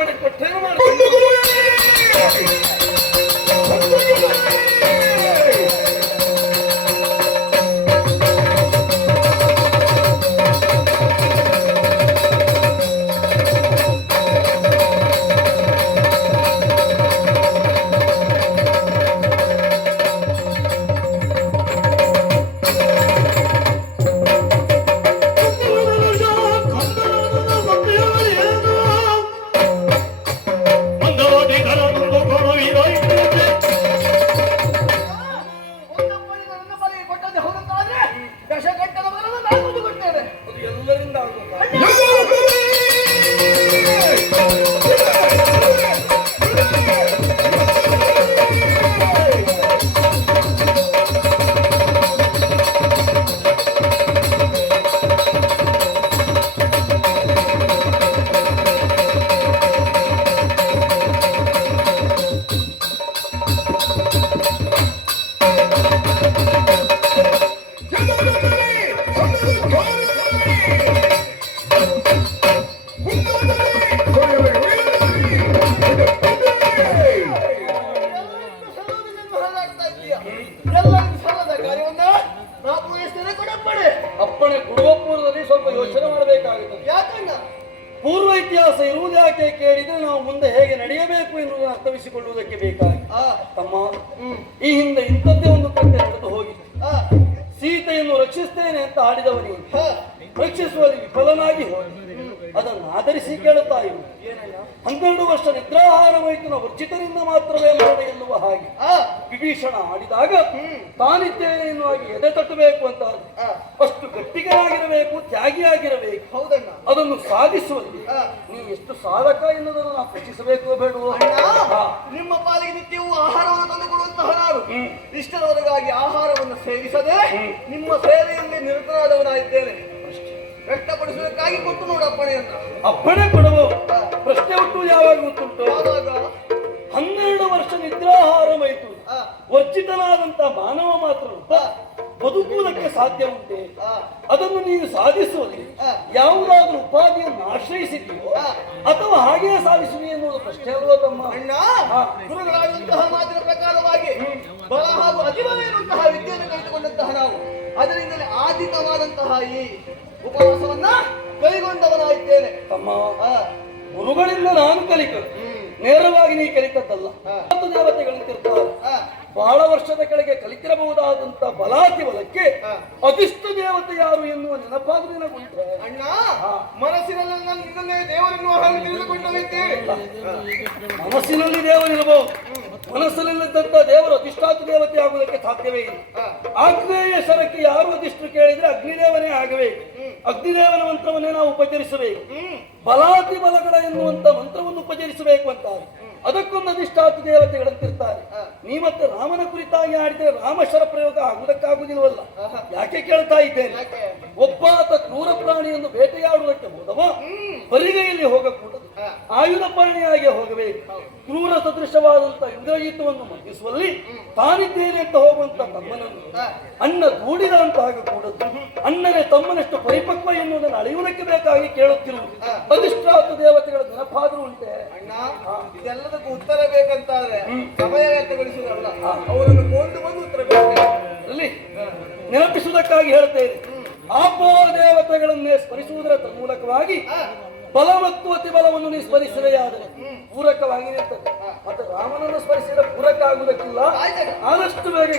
ಅಪ್ಪಣೆ ಕೊಟ್ಟೇನು ಮಾಡ್ತೀನಿ. ಅಪ್ಪಣೆ ಕೊಡುವ ಪೂರ್ವದಲ್ಲಿ ಸ್ವಲ್ಪ ಯೋಚನೆ ಮಾಡಬೇಕಾಗುತ್ತದೆ. ಯಾಕಂಡ ಪೂರ್ವ ಇತಿಹಾಸ ಇರುವುದು ಯಾಕೆ ಕೇಳಿದ್ರೆ ನಾವು ಮುಂದೆ ಹೇಗೆ ನಡೆಯಬೇಕು ಎನ್ನುವುದನ್ನು ಅರ್ಥವಿಸಿಕೊಳ್ಳುವುದಕ್ಕೆ ಬೇಕಾಗಿ ತಮ್ಮ ಈ ಹಿಂದೆ ಇಂಥದ್ದೇ ಒಂದು ಕಥೆ ನಡೆದು ಹೋಗಿದೆ. ಸೀತೆಯನ್ನು ರಕ್ಷಿಸ್ತೇನೆ ಅಂತ ಆಡಿದವನಿಗೆ ರಕ್ಷಿಸುವಲ್ಲಿ ವಿಫಲನಾಗಿ ಹೋಗಿ ಅದನ್ನು ಆಧರಿಸಿ ಕೇಳುತ್ತಾ ಇರು. 12 ವರ್ಷ ನಿದ್ರಾಹಾರ ವೈದ್ಯನ ವರ್ಜಿತರಿಂದ ಮಾತ್ರವೇ ಮರಣ ಎನ್ನುವ ಹಾಗೆ ವಿಭೀಷಣ ಆಡಿದಾಗ ತಾನಿದ್ದೇನೆ ಎನ್ನುವಾಗಿ ಎದೆ ತಟ್ಟಬೇಕು ಅಂತ ಅಷ್ಟು ಗಟ್ಟಿಗರಾಗಿರಬೇಕು, ತ್ಯಾಗಿಯಾಗಿರಬೇಕು. ಹೌದಣ್ಣ, ಅದನ್ನು ಸಾಧಿಸುವಲ್ಲಿ ನೀವು ಎಷ್ಟು ಸಾಧಕ ಎನ್ನುವುದನ್ನು ನಾವು ಪ್ರಶ್ನಿಸಬೇಕು ಬೇಡುವ. ನಿಮ್ಮ ಪಾಲಿಗೆ ನಿತ್ಯವೂ ಆಹಾರವನ್ನು ತಂದುಕೊಡುವಂತಹ ನಾನು ಇಷ್ಟರವರೆಗಾಗಿ ಆಹಾರವನ್ನು ಸೇವಿಸದೆ ನಿಮ್ಮ ಸೇವೆಯಲ್ಲಿ ನಿರತರಾದವನಾಗಿದ್ದೇನೆ. ವ್ಯಕ್ತಪಡಿಸುವುದಕ್ಕಾಗಿ ಕೊಟ್ಟು ನೋಡು ಅಪ್ಪಣೆ ಅಂತ. ಅಪ್ಪಣೆ ಕೊಡುವ ಪ್ರಶ್ನೆ ಉಂಟು ಯಾವಾಗ ಗೊತ್ತುಂಟು? ಯಾವಾಗ 12 ವರ್ಷ ನಿದ್ರಾಹಾರವಾಯಿತು ವರ್ಜಿತನಾದಂತ ಮಾನವ ಮಾತ್ರ ಬದುಕುವುದಕ್ಕೆ ಸಾಧ್ಯ ಉಂಟೆ? ಅದನ್ನು ನೀವು ಸಾಧಿಸುವಲ್ಲಿ ಯಾವುದಾದ್ರೂ ಉಪಾಧಿಯನ್ನು ಆಶ್ರಯಿಸಿದೆಯೋ ಅಥವಾ ಹಾಗೆಯೇ ಸಾಧಿಸುವಿ ಎನ್ನುವುದು ಪ್ರಶ್ನೆ ಅಲ್ವ ತಮ್ಮ? ಅಣ್ಣ, ಗುರುಗಳಾದಂತಹ ಮಾತಿನ ಪ್ರಕಾರವಾಗಿ ಬಲ ಹಾಗೂ ಅತಿಬಲೆಯಂತಹ ವಿದ್ಯೆಯನ್ನು ಕಲಿತುಕೊಂಡಂತಹ ನಾವು ಅದರಿಂದಲೇ ಆದಿತವಾದಂತಹ ಈ ಉಪವಾಸವನ್ನ ಕೈಗೊಂಡವನಾಗಿದ್ದೇನೆ ತಮ್ಮ. ಗುರುಗಳಿಂದ ನಾನು ಕಲಿತರು, ನೇರವಾಗಿ ನೀ ಕಲಿತದ್ದಲ್ಲ. ದೇವತೆಗಳಿರ್ತಾರೆ, ಬಹಳ ವರ್ಷದ ಕೆಳಗೆ ಕಲಿತಿರಬಹುದಾದಂತ ಬಲಾತಿ ಬಲಕ್ಕೆ ಅದಿಷ್ಟ ದೇವತೆ ಯಾರು ಎನ್ನುವ ನೆನಪಾದ್ರೂ ನನಗುಂಟೆ. ಅಣ್ಣ, ಮನಸ್ಸಿನಲ್ಲಿ ಇದನ್ನೇ ದೇವರನ್ನು ತಿಳಿದುಕೊಂಡಲ್ಲಿದ್ದೇನೆ. ಮನಸ್ಸಿನಲ್ಲಿ ದೇವರಿರಬಹುದು, ಮನಸ್ಸಲ್ಲಿದ್ದಂತ ದೇವರು ಅಧಿಷ್ಠಾತ ದೇವತೆ ಆಗುವುದಕ್ಕೆ ಸಾಧ್ಯವೇ ಇಲ್ಲ. ಆಗ್ನೇಯ ಶರಕ್ಕೆ ಯಾರು ಅಧಿಷ್ಠರು ಕೇಳಿದ್ರೆ ಅಗ್ನಿದೇವನೇ ಆಗಬೇಕು. ಅಗ್ನಿದೇವನ ಮಂತ್ರವನ್ನೇ ನಾವು ಉಪಚರಿಸಬೇಕು. ಬಲಾತಿ ಬಲಗಳ ಎನ್ನುವಂತ ಮಂತ್ರವನ್ನು ಉಪಚರಿಸಬೇಕು ಅಂತ ಅದಕ್ಕೊಂದು ಅಧಿಷ್ಠಾತ ದೇವತೆಗಳಂತಿರ್ತಾರೆ. ನೀ ಮತ್ತೆ ರಾಮನ ಕುರಿತಾಗಿ ಆಡಿದರೆ ರಾಮಶರ ಪ್ರಯೋಗ ಆಗುವುದಕ್ಕಾಗುವುದಿಲ್ವಲ್ಲ. ಯಾಕೆ ಕೇಳ್ತಾ ಇದ್ದೇನೆ? ಒಬ್ಬಾತ ಕ್ರೂರ ಪ್ರಾಣಿಯನ್ನು ಬೇಟೆಯಾಡುವುದಕ್ಕೆ ಹೋದವ ಬರಿಗೈಯಲ್ಲಿ ಹೋಗಕೂಡದು, ಆಯುಧ ಪಾಣಿಯಾಗಿ ಹೋಗಬೇಕು. ಕ್ರೂರ ಸದೃಶವಾದಂತ ಇಂದ್ರಜಿತವನ್ನು ಮಗ್ಗಿಸುವಲ್ಲಿ ತಾನಿದ್ದೇನೆ ಅಂತ ಹೋಗುವಂತ ತಮ್ಮನನ್ನು ಅಣ್ಣ ದೂಡಿದ ಅಂತ ಆಗಕೂಡದು. ಅಣ್ಣನೇ ತಮ್ಮನಷ್ಟು ಪರಿಪಕ್ವ ಎನ್ನುವುದನ್ನು ಅಳೆಯುವುದಕ್ಕೆ ಬೇಕಾಗಿ ಕೇಳುತ್ತಿರುವುದು ಅಧಿಷ್ಠಾತ ದೇವತೆಗಳ ನೆನಪಾದರೂ ಉಂಟೆ. ಅಣ್ಣ, ಇದೆಲ್ಲದಕ್ಕೂ ಉತ್ತರ ಬೇಕಂತಾದ್ರೆ ಸಮಯ ವ್ಯರ್ಥಗೊಳಿಸುವುದಲ್ಲ, ಅವರನ್ನು ಕೊಂಡು ಬಂದು ಉತ್ತರ ಬೇಕು. ಅಲ್ಲಿ ನೆನಪಿಸುವುದಕ್ಕಾಗಿ ಹೇಳ್ತೇನೆ, ಆಪೋ ದೇವತೆಗಳನ್ನೇ ಸ್ಮರಿಸುವುದರ ಮೂಲಕವಾಗಿ ಬಲ ಮತ್ತು ಅತಿ ಬಲವನ್ನು ನೀವು ಸ್ಮರಿಸಿದೆಯಾದರೆ ಪೂರಕವಾಗಿ ನಿರ್ತದೆ. ಮತ್ತೆ ರಾಮನನ್ನು ಸ್ಮರಿಸಿದ ಪೂರಕ ಆಗುವುದಕ್ಕಿಲ್ಲ, ಆದಷ್ಟು ಬೇಗ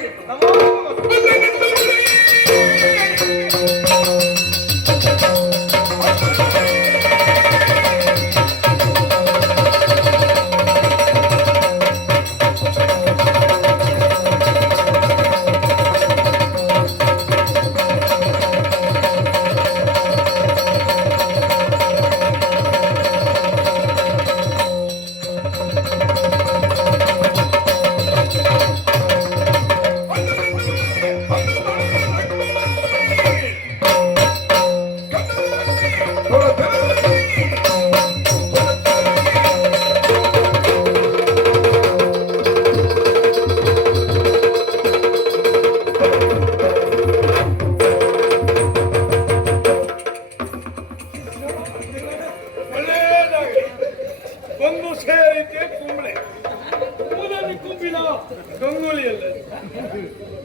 ಗಂಗೊಳ್ಳಿ ಅಲ್ಲ,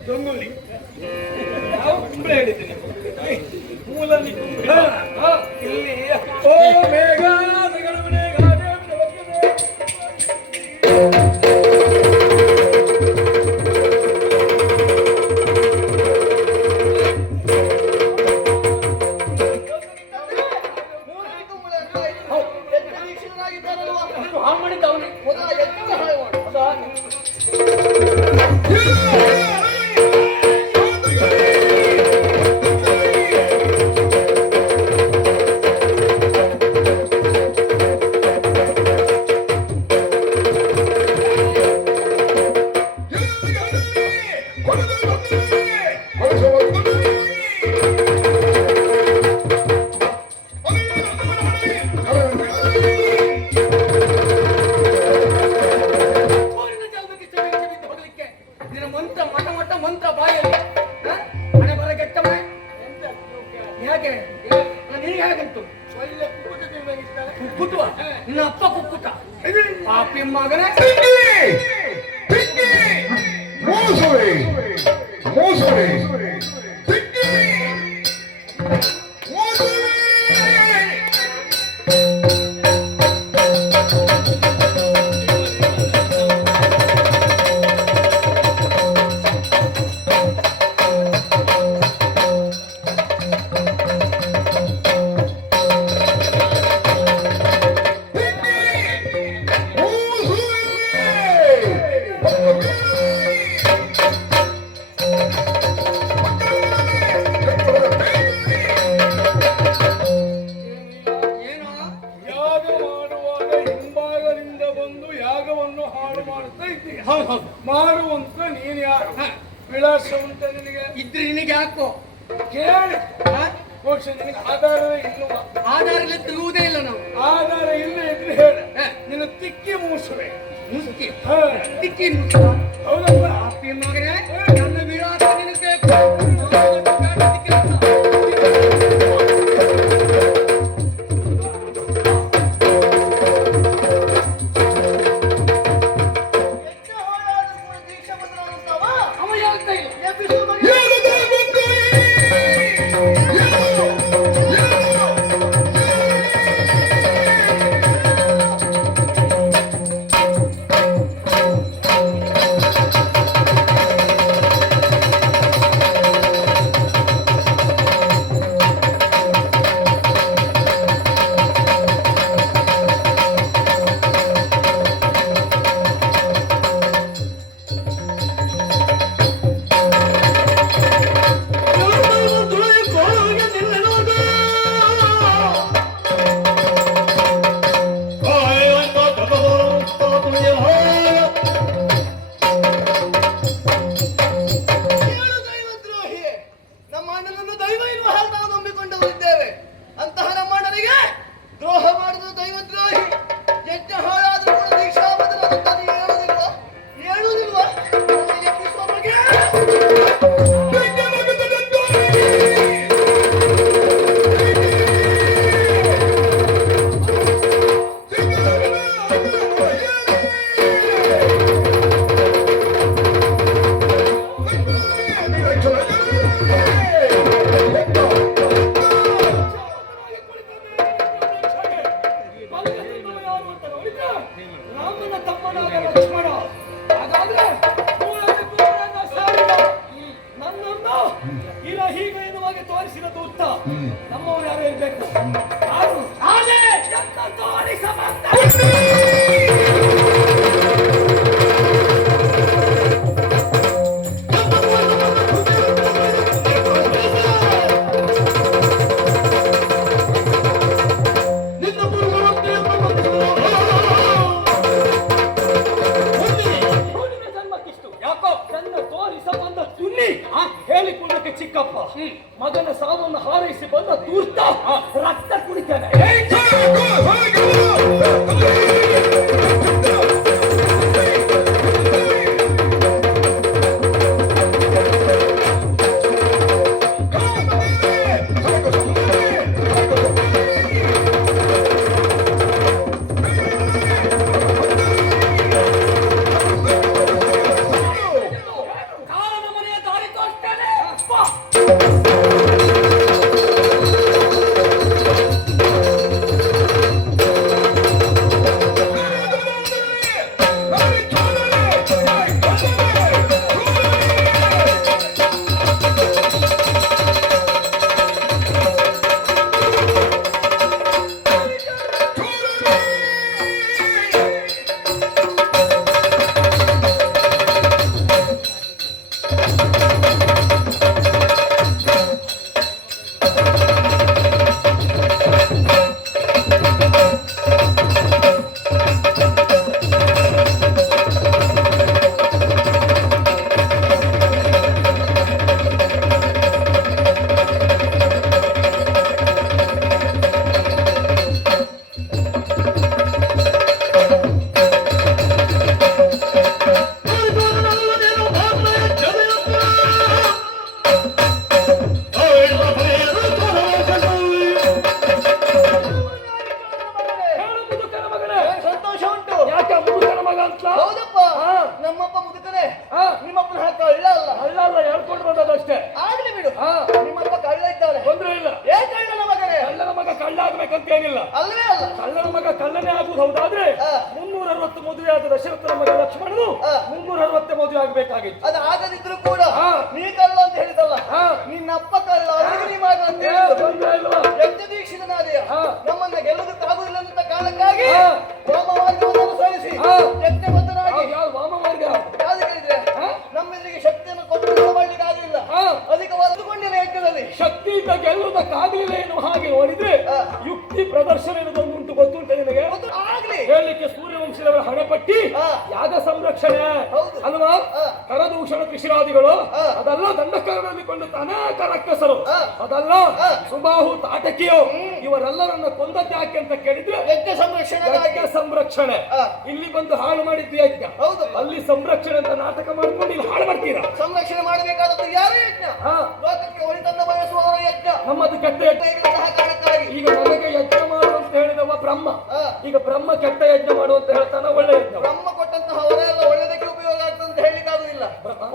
ಗಂಗೊಳ್ಳಿ ನಾವು ಕುಂಬಳ ಹೇಳಿದ್ದೀನಿ. ಮೂಲ ಇಲ್ಲಿ ಓ ಮೇಘ ಹಾಳು ಮಾಡಿದ್ದ ಅವನೇ ಮೊದಲ ಎದ್ದು ಹಾಳು ಮಾಡು. ಮಂತ್ರ ಬಾಯಲ್ಲಿ ಮನೆ ಬರ ಕೆಟ್ಟ ಮನೆ ಯಾಕೆ ನಿನಗೆ ಹೇಗಂತು ಒಳ್ಳೆ ಕುಕ್ಕುವ ನಿನ್ನ ಅಪ್ಪ ಕುಕ್ಕುಟ ಪಾಪಿ ಮಗನೇ ಮೋಸವೇ ಮೋಸವೇ ಮಾಡುವಂತ ನೀನ್ ಯಾರು? ವಿಳಾಸ ಉಂಟ ನಿನಗೆ? ಇದ್ರೆ ನಿನಗೆ ಹಾಕೋ ಕೇಳಿ ಬಹುಶಃ ನಿನಗೆ ಆಧಾರವೇ ಇಲ್ಲವ? ಆಧಾರ ತಿರುವುದೇ ಇಲ್ಲ ನಾವು. ಆಧಾರ ಇಲ್ಲ ಇದ್ರೆ ಹೇಳ. ನಿನ್ನ ತಿಕ್ಕಿ ಮೂಸುವೆ. ಮುಸ್ಕಿ ತಿಕ್ಕಿ ಹೌದಪ್ಪ. ಪಾಪಿ ಮಗನೇ ನನ್ನ ವಿಳಾಸ ನಿನಗೆ ಬೇಕು. ನಮ್ಮವ್ರು ಯಾರು ಇರ್ಬೇಕು? ನಿನ್ನ ಮಗ ಅಂತ. ಹೌದಪ್ಪ. ಹಾ. ನಮ್ಮಪ್ಪ ಮುದುಕನೆ. ಹಾ. ನಿಮ್ಮಪ್ಪನ ಹಾಕ ಕಳ್ಳ ಅಲ್ಲ. ಅಲ್ಲ ಅಲ್ಲ ಹೇಳ್ಕೊಂಡು ಬಂದದಷ್ಟೇ. ಆಗ್ಲಿ ಬಿಡು. ಹಾ. ನಿಮ್ಮಪ್ಪ ಕಳ್ಳ ಇದ್ದಾಳೆ. ತೊಂದ್ರೆ ಇಲ್ಲ. ಕಳ್ಳನ ಮಗನೇ. ಕಳ್ಳನ ಮಗ ಕಳ್ಳ ಆಗ್ಬೇಕಂತ ಏನಿಲ್ಲ. ಅಲ್ವೇ ಅಲ್ಲ. ಕಳ್ಳನ ಮಗ ಕಳ್ಳನೇ ಆಗುವುದು ಹೌದಾದ್ರೆ 360 ಮದುವೆ ಆದ ದಶರಥನ ಮಗ ಲಕ್ಷ್ಮಣನು 360 ಮದುವೆ ಆಗ್ಬೇಕಾಗಿತ್ತು. ಅದು ಆಗದಿದ್ರು ಕೂಡ ಹಾ. ನೀ ಕಳ್ಳ ಅಂತ ಹೇಳಿದಲ್ಲ. ಹಾ. ನಿನ್ನಪ್ಪ ಕಳ್ಳ ಅವನಿಗೆ ನೀ ಮಗ ಅಂತ ಹೇಳಿದ್ರು. ತೊಂದ್ರೆ ಇಲ್ವಾ? ಯಜ್ಞ ದೀಕ್ಷಿತನಾದೆಯ ಹಾ. ನಮ್ಮನ್ನ ಗೆಲ್ಲೋದಕ್ಕಾಗುದಿಲ್ಲ ಅಂತ ಕಾರಣಕ್ಕಾಗಿ ಹಾ. ವಾಮ ಮಾರ್ಗವನ್ನು ಅನುಸರಿಸಿ ಹಾ. ಯಜ್ಞಬದ್ಧನಾಗಿ ಯಾವ ವಾಮ ಮಾರ್ಗ? ಯಾವ್ದು ಕೇಳಿದ್ರೆ ಹಾ. ನಮ್ಮೆದುರಿಗೆ ಶಕ್ತಿಯನ್ನು ಕೊಟ್ಟು ಮಾಡ್ಲಿಕ್ಕೆ ಆಗಲಿಲ್ಲ. ಹಾ. ಅದಕ್ಕೆ ಒದ್ದುಕೊಂಡಿಲ್ಲ ಯಜ್ಞದಲ್ಲಿ. ಶಕ್ತಿಯಿಂದ ಗೆಲ್ಲುವುದಕ್ಕಾಗಲಿಲ್ಲ ಎನ್ನುವ ಹಾಗೆ ನೋಡಿದ್ರೆ ಹಾ. ಯುಕ್ತಿ ಪ್ರದರ್ಶನ ಎನ್ನುವುದೊಂದುಂಟು. ಗೊತ್ತುಂಟ ನಿನಗೆ? ಒಂದು ಆಗ್ಲಿ ಹೇಳಲಿಕ್ಕೆ ಸೂರ್ಯವಂಶದವರ ಹಣೆಪಟ್ಟಿ ಹಾ. ಯಾಗ ಸಂರಕ್ಷಣೆ ಹೌದು. ಅಲ್ವಾ? ಹಾ. ಕರದೂಷಣ ಕೃಷಿರಾದಿಗಳು ಹಾ. ಅದೆಲ್ಲ ದಂಡಕಾರರಲ್ಲಿ ಕೊಂಡು ಅನೇಕ ರಕ್ಕಸರು ಹಾ. ಅದಲ್ಲ ಹಾ. ಸುಬಾಹು ತಾಟಕಿಯು ಇವರೆಲ್ಲರನ್ನ ಕೊಂದದ್ದು ಯಾಕೆ ಅಂತ ಕೇಳಿದ್ರೆ ಯಜ್ಞ ಸಂರಕ್ಷಣೆಗಾಗಿ. ಯಜ್ಞ ಸಂರಕ್ಷಣೆ. ಹಾ. ಇಲ್ಲಿ ಬಂದು ಹಾಳು ಮಾಡಿದ್ದು ಯಜ್ಞ. ಹೌದು. ಅಲ್ಲಿ ಸಂರಕ್ಷಣೆ ಅಂತ ನಾಟಕ ಮಾಡ್ಕೊಂಡು ಇಲ್ಲಿ ಹಾಳು ಮಾಡ್ತೀರಾ. ಸಂರಕ್ಷಣೆ ಮಾಡಬೇಕಾದದ್ದು ಯಾರು ಯಜ್ಞ? ಹಾ. ಲೋಕಕ್ಕೆ ಒಳಿತನ್ನ ಬಯಸುವವರ ಯಜ್ಞ. ನಮ್ಮದು ಕೆಟ್ಟ ಯಜ್ಞ. ಇಂತಹ ಕಾರಣಕ್ಕಾಗಿ ಈಗ ನನಗೆ ಯಜ್ಞ ಮಾಡು ಅಂತ ಹೇಳಿದವ ಬ್ರಹ್ಮ. ಹಾ. ಈಗ ಬ್ರಹ್ಮ ಕೆಟ್ಟ ಯಜ್ಞ ಮಾಡು ಅಂತ ಹೇಳ್ತಾನ ಒಳ್ಳೆ ಯಜ್ಞ. ಬ್ರಹ್ಮ ಕೊಟ್ಟಂತಹ ವರ ಎಲ್ಲ ಒಳ್ಳೆದಕ್ಕೆ ಉಪಯೋಗ ಆಗ್ತದೆ ಅಂತ ಹೇಳಲಿಕ್ಕೆ ಆಗುದಿಲ್ಲ.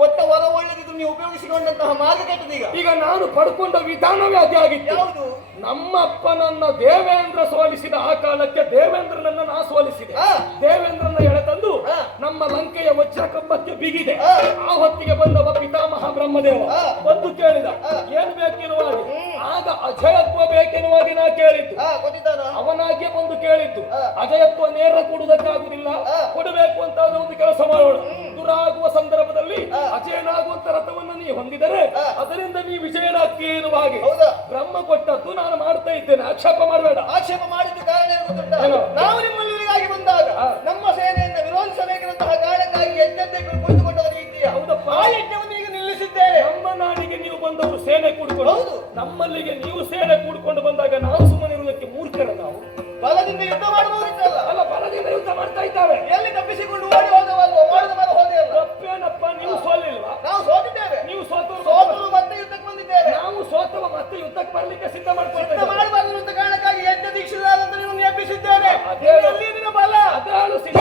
ಕೊಟ್ಟ ವರ ಒಳ್ಳೆದಿದ್ದು ನೀವು ಉಪಯೋಗಿಸಿಕೊಂಡಂತಹ ಮಾರ್ಗ ಕೆಟ್ಟದೀಗ. ಈಗ ನಾನು ಪಡ್ಕೊಂಡ ವಿಧಾನವೇ ಅದೇ ಆಗಿತ್ತು. ಯಾವುದು? ನಮ್ಮ ಅಪ್ಪನನ್ನ ದೇವೇಂದ್ರ ಸೋಲಿಸಿದ ಆ ಕಾಲಕ್ಕೆ ದೇವೇಂದ್ರನನ್ನ ನಾ ಸೋಲಿಸಿದೆ. ಹಾ. ದೇವೇಂದ್ರನ ಎಳೆತಂದು ಹಾ. ನಮ್ಮ ಲಂಕೆಯ ವಜ್ರ ಕಂಬಕ್ಕೆ ಬಿಗಿದೆ. ಹಾ. ಆ ಹೊತ್ತಿಗೆ ಬಂದವ ಪಿತಾಮಹ ಬ್ರಹ್ಮದೇವ ಹಾ. ಬಂದು ಕೇಳಿದ ಹಾ. ಏನ್ ಬೇಕೆನ್ನುವಾಗಿ. ಆಗ ಅಜಯತ್ವ ಬೇಕೆನ್ನುವಾಗಿ ನಾ ಕೇಳಿದ್ದು. ಕೊಟ್ಟಿದ್ದಾನ? ಅವನಾಗೆ ಬಂದು ಕೇಳಿದ್ದು. ಹಾ. ಅಜಯತ್ವ ನೇರ ಕೊಡುವುದಕ್ಕಾಗುದಿಲ್ಲ, ಹಾ. ಕೊಡಬೇಕು ಅಂತ ಒಂದು ಕೆಲಸ ಮಾಡೋಣ. ದುರಾಗುವ ಸಂದರ್ಭದಲ್ಲಿ ಹಾ. ಅಜಯನಾಗುವಂತ ರಥವನ್ನು ನೀ ಹೊಂದಿದರೆ ಹಾ. ಅದರಿಂದ ನೀ ವಿಜಯನಾಗ್ತಿ ಎನ್ನುವಾಗಿ ಹೌದಾ? ಬ್ರಹ್ಮ ಕೊಟ್ಟದ್ದು ನಾನು ಮಾಡ್ತಾ ಇದ್ದೇನೆ. ಆಕ್ಷೇಪ ಮಾಡಬೇಡ. ಆಕ್ಷೇಪ ಮಾಡಿದ್ದು ಕಾರಣ ಏನು ಗೊತ್ತುಂಟಾ? ಏನು? ನಾವು ನಿಮ್ಮಲ್ಲಿಗಾಗಿ ಬಂದಾಗ ಹಾ. ನಮ್ಮ ಸೇನೆಯಿಂದ ವಿರೋಧಿಸಬೇಕಿರುವಂತಹ ಕಾರಣಕ್ಕಾಗಿ ಯಜ್ಞத்தை ಕುಳಿತುಕೊಂಡ ರೀತಿಯ ಹೌದಪ್ಪ. ಆ ಯಜ್ಞವನ್ನು ಈಗ ನಿಲ್ಲಿಸಿದ್ದೇವೆ. ನಮ್ಮ ನಾಡಿಗೆ ನೀವು ಬಂದವರು ಸೇನೆ ಕೂಡಿಕೊಂಡು, ಹೌದು. ನಮ್ಮಲ್ಲಿಗೆ ನೀವು ಸೇನೆ ಕೂಡಿಕೊಂಡು ಬಂದಾಗ ನಾವು ಸುಮ್ಮನಿರುವುದಕ್ಕೆ ಮೂರ್ಖರ ನಾವು. ಬಲದಿಂದ ಯುದ್ಧ ಮಾಡಬಹುದಿತ್ತಲ್ಲ. ಅಲ್ಲ, ಬಲದಿಂದ ಯುದ್ಧ ಮಾಡ್ತಾ ಇದ್ದಾವೆ. ಎಲ್ಲಿ ತಪ್ಪಿಸಿಕೊಂಡು ಓಡಿ ಹೋದವಲ್ವೋ, ಮಾಡಿದ ಮೇಲೆ ಹೋದೇ ಅಲ್ಲ. ತಪ್ಪೇನಪ್ಪ, ನೀವು ಸೋಲಿಲ್ವಾ? ನಾವು ಸೋತಿದ್ದೇವೆ. ನೀವು ಸೋತರು ಮತ್ತೆ ಯುದ್ಧಕ್ಕೆ ಬಂದಿದ್ದೇವೆ. ನಾವು ಸೋತವ ಮತ್ತೆ ಯುದ್ಧಕ್ಕೆ ಬರ್ಲಿಕ್ಕೆ ಸಿದ್ಧ ಯುದ್ಧ ಮಾಡ್ಕೊಳ್ತೇವೆ. ಮಾಡಬಾರದು ಅಂತ ಕಾರಣಕ್ಕಾಗಿ ಯಜ್ಞ ದೀಕ್ಷಿತರಾದಂತ ನಿಮ್ಮನ್ನು ಎಬ್ಬಿಸಿದ್ದೇವೆ. ಅದೇ ಎಲ್ಲಿ ನಿನ್ನ ಬಲ? ಅದಾಳು ಸಿದ್ಧ.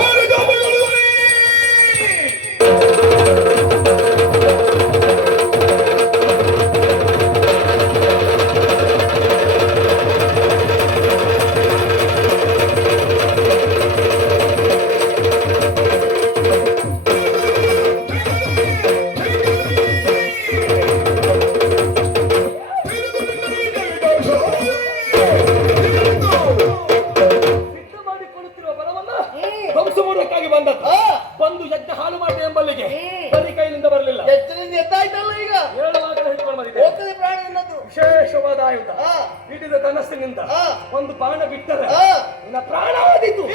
ಧ್ವಂಸ ಮಾಡುವುದಕ್ಕಾಗಿ ಬಂದದ್ದು. ಬಂದು ಯಜ್ಞ ಹಾಳು ಮಾಡಿದೆ ಎಂಬಲ್ಲಿಗೆ ಬರೀ ಕೈಲಿಂದ ಬರಲಿಲ್ಲ. ಎಚ್ಚರಿಂದ ಎದ್ದಾಯ್ತಲ್ಲ ಈಗ. ಹೇಳುವಾಗ ಹಿಡ್ಕೊಂಡು ಬಂದಿದೆ. ಹೋಗ್ತದೆ ಪ್ರಾಣ ನಿನ್ನದು. ವಿಶೇಷವಾದ ಆಯುಧ ಹಾ. ಹಿಡಿದ ಧನಸ್ಸಿನಿಂದ ಹಾ. ಒಂದು ಬಾಣ ಬಿಟ್ಟರೆ ಹಾ. ನಿನ್ನ ಪ್ರಾಣ ಹೋದಿತ್ತು.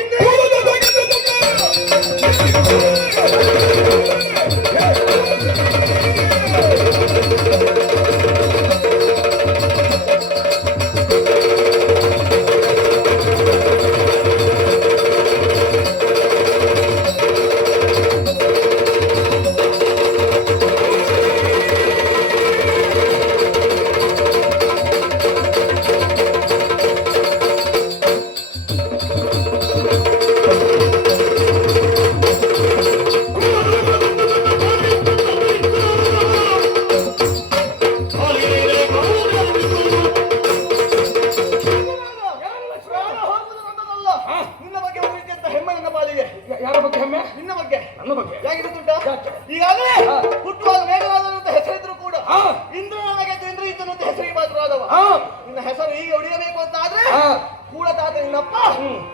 ಯಾರ ಬಗ್ಗೆ ಹೆಮ್ಮೆ? ನಿನ್ನ ಬಗ್ಗೆ. ನನ್ನ ಬಗ್ಗೆ. ಯಾಕೆ ಗೊತ್ತುಂಟಾ? ಯಾಕೆ? ಈಗಾಗಲೇ ಹಾ. ಹುಟ್ಟುವಾಗ ಮೇಘನಾದನಂತ ಹೆಸರಿದ್ರು ಕೂಡ ಹಾ. ಇಂದ್ರ ನನಗೆ ಇಂದ್ರಜಿತನಂತ ಹೆಸರಿಗೆ ಮಾತ್ರ ಆದವ. ಹಾ. ನಿನ್ನ ಹೆಸರು ಈಗ ಉಳಿಯಬೇಕು ಅಂತ ಆದ್ರೆ ಹಾ. ಕೂಡ ತಾತ ನಿನ್ನಪ್ಪ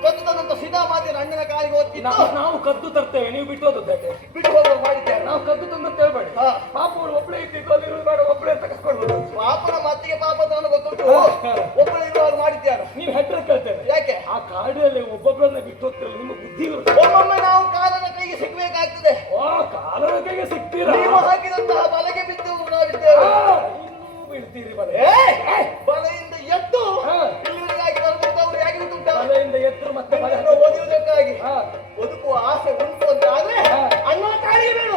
ಕದ್ದು ತಂದಂತ ಸೀದಾ ಮಾತಿನ ಅಣ್ಣನ ಕಾಲಿಗೆ ಓದ್ತಿತ್ತು. ನಾವು ಕದ್ದು ತರ್ತೇವೆ, ನೀವು ಬಿಟ್ಟು ಹೋದದ್ದಕ್ಕೆ. ಬಿಟ್ಟು ಹೋಗುವ ಮಾಡಿದ್ದೇವೆ. ನಾವು ಕದ್ದು ತಂದಂತ ಹೇಳ್ಬೇಡಿ. ಹಾ. ಪಾಪ ಅವಳು ಒಬ್ಬಳೇ ಇದ್ದಿದ್ದು, ಅಲ್ಲಿ ಇರುವುದು ಬೇಡ, ಒಬ್ಬಳೇ ಅಂತ ಕರ್ಕೊಳ್ಬೋದು. ಪಾಪನ ಮತ್ತಿಗೆ ಪಾಪ ಅಂತ ನನಗೆ ಗೊತ್ತುಂಟು. ಹಾ. ಒಬ್ಬಳು ಇರುವಾಗ ಮಾಡಿದ್ಯಾರು. ನೀವು ಹೆಡ್ರ ಕೇಳ್ತೇವೆ. ಯಾಕೆ? ಆ ಕಾಡಿನಲ್ಲಿ ಒಬ್ಬೊಬ್ಬರನ್ನ ಬಿಟ್ಟು ಹೋಗ್ತಿರಲ್ಲ, ನಿಮ್ಮ ಬುದ್ಧಿ ಇರುತ್ತೆ. ಒಮ್ಮೊಮ್ಮೆ ನಾವು ಕಾಲನ ಕೈಗೆ ಸಿಗ್ಬೇಕಾಗ್ತದೆ. ಕಾಲದ ಕೈಗೆ ಸಿಗ್ತೀರಾ? ನೀವು ಹಾಕಿದಂತಹ ಬಲೆಗೆ ಬಿದ್ದು ನಾವಿದ್ದೇವೆ. ಇನ್ನೂ ಬೀಳ್ತೀರಿ ಬಲೆ. ಬಲೆಯಿಂದ ಎದ್ದು ಹಾ. ಇಲ್ಲಿವರೆಗಾಗಿ ಬರ್ಬೋದವ್ರು ಯಾಕೆ ಗೊತ್ತುಂಟಾ? ಬಲೆಯಿಂದ ಎದ್ರು ಮತ್ತೆ ಬಲೆ ನಿನ್ನನ್ನು ಓದಿಯುವುದಕ್ಕಾಗಿ ಹಾ. ಬದುಕುವ ಆಸೆ ಉಂಟು ಅಂತ ಆದ್ರೆ ಹಾ. ಅಣ್ಣನ ಕಾಲಿಗೆ ಬೇಡ.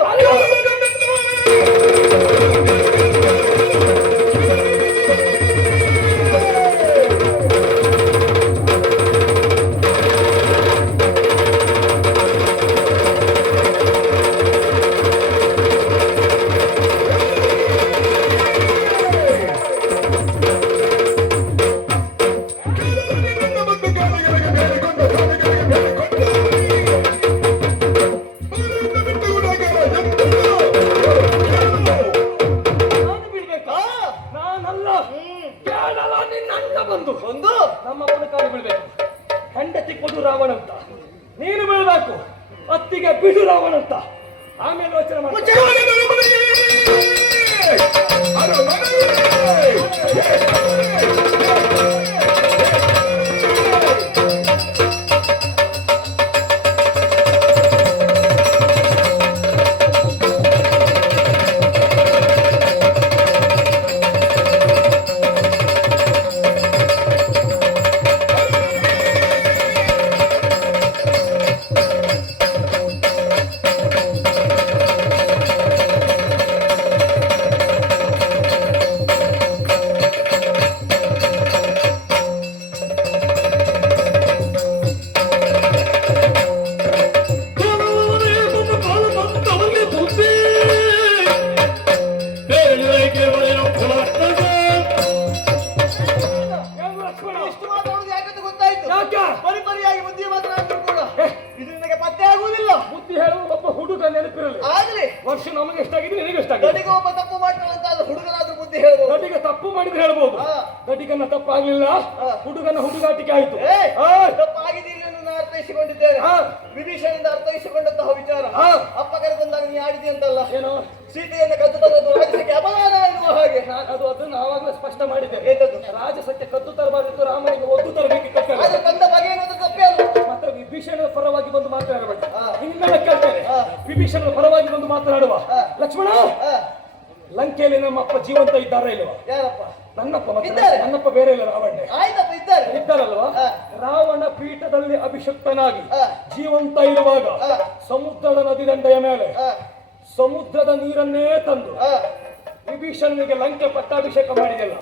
ಕೊಡು ರಾವಣ ಅಂತ, ನೀನು ಬೀಳ್ಬೇಕು ಅತ್ತಿಗೆ ಬಿಡು ರಾವಣ ಅಂತ, ಆಮೇಲೆ ಯೋಚನೆ ಮಾಡಿ. ಇಷ್ಟು ಮಾತಾಡುದು ಯಾಕಂತ ಗೊತ್ತಾಯ್ತು. ಪರಿಪರಿಯಾಗಿ ಬುದ್ಧಿ ಮಾತನಾಡಿದ್ರು ಕೂಡ ಇದು ನಿನಗೆ ಪತ್ತೆ ಆಗುವುದಿಲ್ಲ. ಬುದ್ಧಿ ಹೇಳುವ ಒಬ್ಬ ಹುಡುಗ ನೆನಪಿರಲಿ. ಆಗಲಿ ವರ್ಷ ನಮಗೆ ಎಷ್ಟಾಗಿದೆ, ನಿನಗೆ ಎಷ್ಟಾಗಿದೆ. ಗಡಿಗೆ ಒಬ್ಬ ತಪ್ಪು ಮಾಡ್ತಾನಂತ ಹುಡುಗನಾದ್ರೂ ಬುದ್ಧಿ ಹೇಳ್ಬೋದು. ಗಡಿಗೆ ತಪ್ಪು ಮಾಡಿದ್ರೆ ಹೇಳ್ಬೋದು. ಗಡಿಗನ್ನ ತಪ್ಪಾಗ್ಲಿಲ್ಲ, ಹುಡುಗನ ಹುಡುಗಾಟಿಕೆ ಆಯ್ತು. ತಪ್ಪಾಗಿದ್ದೀರಿ ನಾನು ಅರ್ಥೈಸಿಕೊಂಡಿದ್ದೇನೆ. ವಿಭೀಷಣದಿಂದ ಅರ್ಥೈಸಿಕೊಂಡಂತಹ ವಿಚಾರ ಅಪ್ಪ ಕರೆದಂದಾಗ ನೀ ಆಡಿದಿ ಅಂತಲ್ಲ, ಏನು ಸೀತೆಯನ್ನು ಕದ್ದು ತಂದದ್ದು ರಾಜಸಕ್ಕೆ ಅಪಮಾನ ಎನ್ನುವ ಹಾಗೆ. ಅದನ್ನು ಆವಾಗಲೇ ಸ್ಪಷ್ಟ ಮಾಡಿದ್ದೆ. ಎಂತದ್ದು? ರಾಜಸತ್ಯ ಕದ್ದು ತರಬಾರ್ದಿತ್ತು, ರಾಮನಿಗೆ ಒದ್ದು ತರಬೇಕಿತ್ತು. ಅದು ತಂದ ಬಗೆ ಅನ್ನೋದು ತಪ್ಪೇ ಅಲ್ಲ. ಮತ್ತೆ ವಿಭೀಷಣನ ಪರವಾಗಿ ಬಂದು ಮಾತನಾಡಬೇಡ. ನಿನ್ನೆಲ್ಲ ಕೇಳ್ತೇನೆ, ವಿಭೀಷಣನ ಪರವಾಗಿ ಬಂದು ಮಾತನಾಡುವ. ಲಕ್ಷ್ಮಣ, ಲಂಕೆಯಲ್ಲಿ ನಮ್ಮ ಅಪ್ಪ ಜೀವಂತ ಇದ್ದಾರಾ ಇಲ್ವಾ? ಯಾರಪ್ಪ? ನನ್ನಪ್ಪ. ಇದ್ದಾರೆ. ನನ್ನಪ್ಪ ಬೇರೆ ಇಲ್ಲ, ರಾವಣ. ಆಯ್ತಪ್ಪ, ಇದ್ದಾರೆ. ಇದ್ದಾರಲ್ವಾ? ರಾವಣ ಪೀಠದಲ್ಲಿ ಅಭಿಷಕ್ತನಾಗಿ ಜೀವಂತ ಇರುವಾಗ ಸಮುದ್ರದ ನದಿ ದಂಡೆಯ ಮೇಲೆ ಸಮುದ್ರದ ನೀರನ್ನೇ ತಂದು ವಿಭೀಷಣನಿಗೆ ಲಂಕೆ ಪಟ್ಟಾಭಿಷೇಕ ಮಾಡಿದೆಲ್ಲ,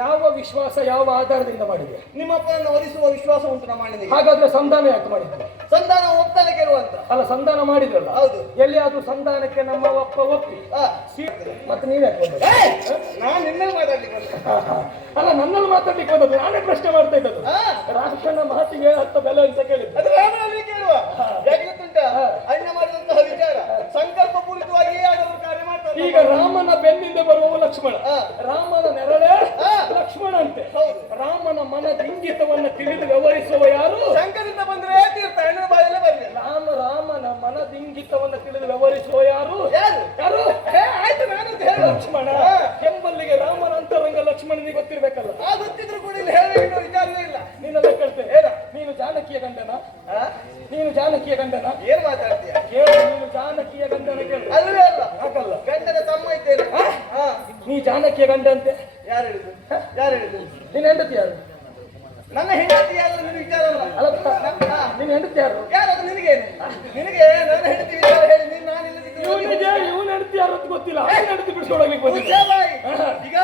ಯಾವ ವಿಶ್ವಾಸ, ಯಾವ ಆಧಾರದಿಂದ ಮಾಡಿದೆ? ನಿಮ್ಮಪ್ಪನನ್ನು ವರಿಸುವ ವಿಶ್ವಾಸ ಉಂಟು ನಮ್ಮ ಅಣ್ಣನಿಗೆ. ಹಾಗಾದ್ರೆ ಸಂಧಾನ ಯಾಕೆ ಮಾಡಿದ್ರು? ಸಂಧಾನ ಒಪ್ತಾನೆ ಕೇಳುವಂತ ಅಲ್ಲ, ಸಂಧಾನ ಮಾಡಿದ್ರಲ್ಲ. ಹೌದು. ಎಲ್ಲಿಯಾದ್ರೂ ಸಂಧಾನಕ್ಕೆ ನಮ್ಮ ಅಪ್ಪ ಒಪ್ಪಿ ಮತ್ತೆ ನೀವ್ ಯಾಕೆ ಬಂದದ್ದು? ನಾನು ನಿನ್ನಲ್ಲಿ ಮಾತಾಡ್ಲಿಕ್ಕೆ ಬಂದೆ. ಅಲ್ಲ, ನನ್ನಲ್ಲಿ ಮಾತಾಡ್ಲಿಕ್ಕೆ ಬಂದದ್ದು. ನಾನೇ ಪ್ರಶ್ನೆ ಮಾಡ್ತಾ ಇದ್ದದ್ದು. ರಾಮನ ಮಾತಿಗೆ ಅರ್ಥ ಬೆಲೆ ಅಂತ ಕೇಳಿದ್ದು. ಅದು ರಾಮನಲ್ಲಿ ಕೇಳುವ. ಯಾಕೆ ಗೊತ್ತುಂಟ, ಅಣ್ಣ ಮಾಡಿದಂತಹ ವಿಚಾರ ಸಂಕಲ್ಪ ಪೂರಿತವಾಗಿ ಯಾರಾದ್ರೂ ಕಾರ್ಯ ಮಾಡ್ತಾರೆ. ಈಗ ರಾಮನ ಬೆನ್ನಿಂದ ಬರುವವ ಲಕ್ಷ್ಮಣ, ರಾಮನ ನೆರಳೇ ಲಕ್ಷ್ಮಣ ಅಂತೆ. ರಾಮನ ಮನದ ಇಂಗಿತವನ್ನ ತಿಳಿದು ವ್ಯವಹರಿಸುವ ಯಾರು? ಶಂಕರಿಂದ ಬಂದ್ರೆ ತೀರ್ಥ, ಅಣ್ಣನ ಬಾಯಲ್ಲೇ ಬರ್ಲಿ. ರಾಮನ ಮನದ ಇಂಗಿತವನ್ನ ತಿಳಿದು ವ್ಯವಹರಿಸುವ ಯಾರು? ಯಾರು? ಯಾರು? ಆಯ್ತು, ನಾನು ಹೇಳು. ಲಕ್ಷ್ಮಣ. ಕೆಂಬಲ್ಲಿಗೆ ರಾಮನ ಅಂತರಂಗ ಲಕ್ಷ್ಮಣನಿಗೆ ಗೊತ್ತಿರ್ಬೇಕಲ್ಲ. ಗೊತ್ತಿದ್ರು ಕೂಡ ಇಲ್ಲಿ ಹೇಳಬೇಕು ವಿಚಾರನೇ ಇಲ್ಲ. ನೀನೆಲ್ಲ ಕೇಳ್ತೇನೆ. ನೀನು ಜಾನಕಿಯ ಗಂಡನ? ನೀನು ಜಾನಕಿಯ ಗಂಡನ? ಏನ್ ಮಾತಾಡ್ತೀಯ? ಕೇಳು, ನೀನು ಜಾನಕಿಯ ಗಂಡನ ಕೇಳು. ಅಲ್ವೇ ಅಲ್ಲ, ಹಾಕಲ್ಲ. ಗಂಡನ ತಮ್ಮ ಇದ್ದೇನೆ. ನೀ ಜಾನಕಿಯ ಗಂಡ ಅಂತೆ ಯಾರು ಹೇಳಿದ್ರು? ಯಾರು ಹೇಳಿದ್ರು? ನಿನ್ನ ಹೆಂಡತಿ ಯಾರು? ನನ್ನ ಹೆಂಡತಿ ಯಾರು ನಿನ್ನ ವಿಚಾರ ಅಲ್ಲ. ನಿನ್ನ ಹೆಂಡತಿ ಯಾರು? ಯಾರು ನಿನಗೆ? ನಿನಗೆ ನನ್ನ ಹೆಂಡತಿ ವಿಚಾರ ಹೇಳಿ ನೀನು ನಾನು ಇವನ ಹೆಂಡತಿ ಯಾರು ಅಂತ ಗೊತ್ತಿಲ್ಲ. ಹೆಂಡತಿ ಬಿಡಿಸ್ಕೊಳಕ್ಕೆ ಬಂದಿದ್ದೆ. ಈಗ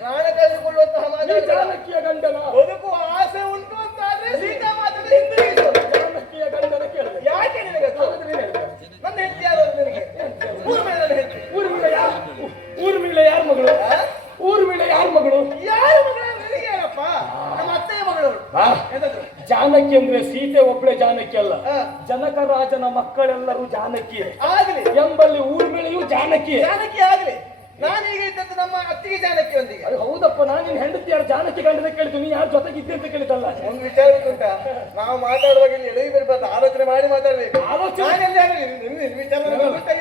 ಪ್ರಾಣ ಕಳೆದುಕೊಳ್ಳುವಂತಹ ಜಾನಕಿಯ ಗಂಡನ? ಬದುಕುವ ಆಸೆ ಉಂಟು ಅಂತ ಆದ್ರೆ ಸೀತಾ ಮಾತನ್ನು ಹಿಂದಿರುಗಿಸು. ಜಾನಕಿಯ ಗಂಡನ ಕೇಳಿದೆ. ಯಾಕೆ ನಿನಗೆ? ನನ್ನ ಹೆಂಡತಿ ಯಾರು ನಿನಗೆ? ಊರ್ಮಿಳ ಹೆಂಡತಿ. ಊರ್ಮಿಳ ಯಾರ ಮಗಳು? ಊರ್ಮಿಳ ಯಾರ ಮಗಳು? ಯಾರ ಮಗಳು ನಿನಗೆ? ಏನಪ್ಪ, ನಮ್ಮ ಅತ್ತೆಯ ಮಗಳು. ಜಾನಕಿ ಅಂದ್ರೆ ಸೀತೆ ಒಬ್ಬಳೆ ಜಾನಕಿ ಅಲ್ಲ, ಜನಕ ರಾಜನ ಮಕ್ಕಳೆಲ್ಲರೂ ಜಾನಕಿ ಆಗ್ಲಿ ಎಂಬಲ್ಲಿ ಊರ್ಮಿಳೆಯೂ ಜಾನಕಿ. ಜಾನಕಿ ಆಗ್ಲಿ. ನಾನೀಗ ಇದ್ದದ್ದು ನಮ್ಮ ಅತ್ತಿಗೆ ಜಾನಕಿ ಒಂದಿಗೆ. ಹೌದಪ್ಪ, ನಾನು ನಿನ್ ಹೆಂಡತಿ ಯಾರು ಜಾನಕಿ ಗಂಡನ ಕೇಳಿದ್ದು, ನೀ ಯಾರು ಜೊತೆಗಿದ್ದೆ ಅಂತ ಕೇಳಿದಲ್ಲ. ಒಂದು ವಿಚಾರ ಗೊತ್ತುಂಟ, ನಾವು ಮಾತಾಡುವಾಗ ಇಲ್ಲಿ ಎಳೆವಿ ಬರಬಾರ್ದು, ಆಲೋಚನೆ ಮಾಡಿ ಮಾತಾಡ್ಬೇಕು. ಹೌದು ಕೇಳಿದ್ರೆ ಅಣ್ಣನ ಜೊತೆ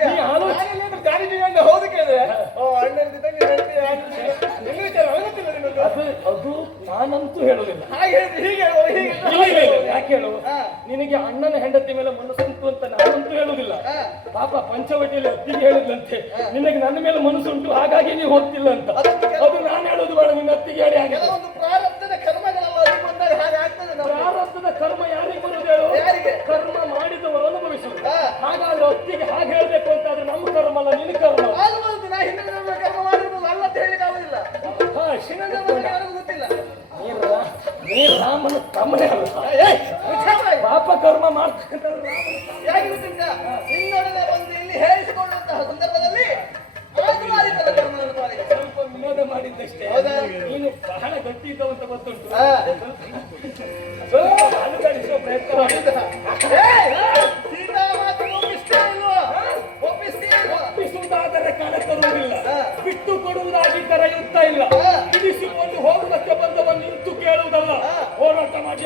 ಅದು ನಾನಂತೂ ಹೇಳುದಿಲ್ಲ. ಯಾಕೆ ಹೇಳು? ನಿನಗೆ ಅಣ್ಣನ ಹೆಂಡತಿ ಮೇಲೆ ಮನಸ್ಸುಂಟು ಅಂತ ನಾನಂತೂ ಹೇಳುದಿಲ್ಲ. ಪಾಪ ಪಂಚವಟಿಯಲ್ಲಿ ಅತ್ತಿಗೆ ಹೇಳಿದ್ಲಂತೆ, ನಿನಗೆ ನನ್ನ ಮೇಲೆ ಮನಸ್ಸುಂಟು ಹಾಗಾಗಿ ನೀವು ಹೋಗ್ತಿಲ್ಲ ಅಂತ. ಅದು ನಾನು ಹೇಳೋದು ಬೇಡ, ನಿನ್ನ ಅತ್ತಿಗೆ ಹೇಳಿ. ಹಾಗೆ ಒಂದು ಪ್ರಾರಬ್ಧದ ಕರ್ಮಗಳೆಲ್ಲ ಅದಕ್ಕೆ ಬಂದಾಗ ಹಾಗೆ ಆಗ್ತದೆ. ಪ್ರಾರಬ್ಧದ ಕರ್ಮ ಯಾರಿಗೆ ಬರುವುದು ಹೇಳು? ಕರ್ಮ ಮಾಡಿದವರು ಅನುಭವಿಸುವುದು. ಹಾಗಾದ್ರೆ ಅತ್ತಿಗೆ ಹಾಗೆ ಹೇಳ್ಬೇಕು ಅಂತ ಆದ್ರೆ ನಮ್ಮ ಕರ್ಮ ಅಲ್ಲ, ನಿನ್ನ ಕರ್ಮ. ನಾ ಹಿಂದೆ ಕರ್ಮ ಮಾಡಿರ್ಬೋದು ಅಲ್ಲ ಅಂತ ಹೇಳಿಕ್ಕೆ ಆಗುದಿಲ್ಲ. ಗೊತ್ತಿಲ್ಲ. ನೀನು ರಾಮನ ತಮ್ಮನೇ ಅಲ್ಲ, ಪಾಪ ಕರ್ಮ ಮಾಡ್ತಕ್ಕಂಥ. ಯಾಕೆ ಗೊತ್ತಿಲ್ಲ, ನಿನ್ನೊಡನೆ ಬಂದು ಇಲ್ಲಿ ಹೇಳಿಸಿಕೊಳ್ಳುವಂತಹ ಸಂದರ್ಭದಲ್ಲಿ ಸ್ವಲ್ಪ ವಿನೋದ ಮಾಡಿದ್ದಷ್ಟೇ. ನೀನು ಬಹಳ ಗಟ್ಟಿ ಇದ್ದವು ಅಂತ ಗೊತ್ತುಂಟು. ಸ್ವಲ್ಪ ಅನುಕರಿಸುವ ಪ್ರಯತ್ನ ಮಾಡಿದ. ಒಪ್ಪಿಸುವುದಾದರೆ ಕಣ ತರುವುದಿಲ್ಲ, ಬಿಟ್ಟು ಕೊಡುವುದಾಗಿದ್ದರೆ ಯುದ್ಧ ಇಲ್ಲ. ಇರಿಸಿಕೊಂಡು ಹೋಗುವುದಕ್ಕೆ ಬಂದವನು ನಿಂತು ಕೇಳುವುದಲ್ಲ, ಹೋರಾಟ ಮಾಡಿ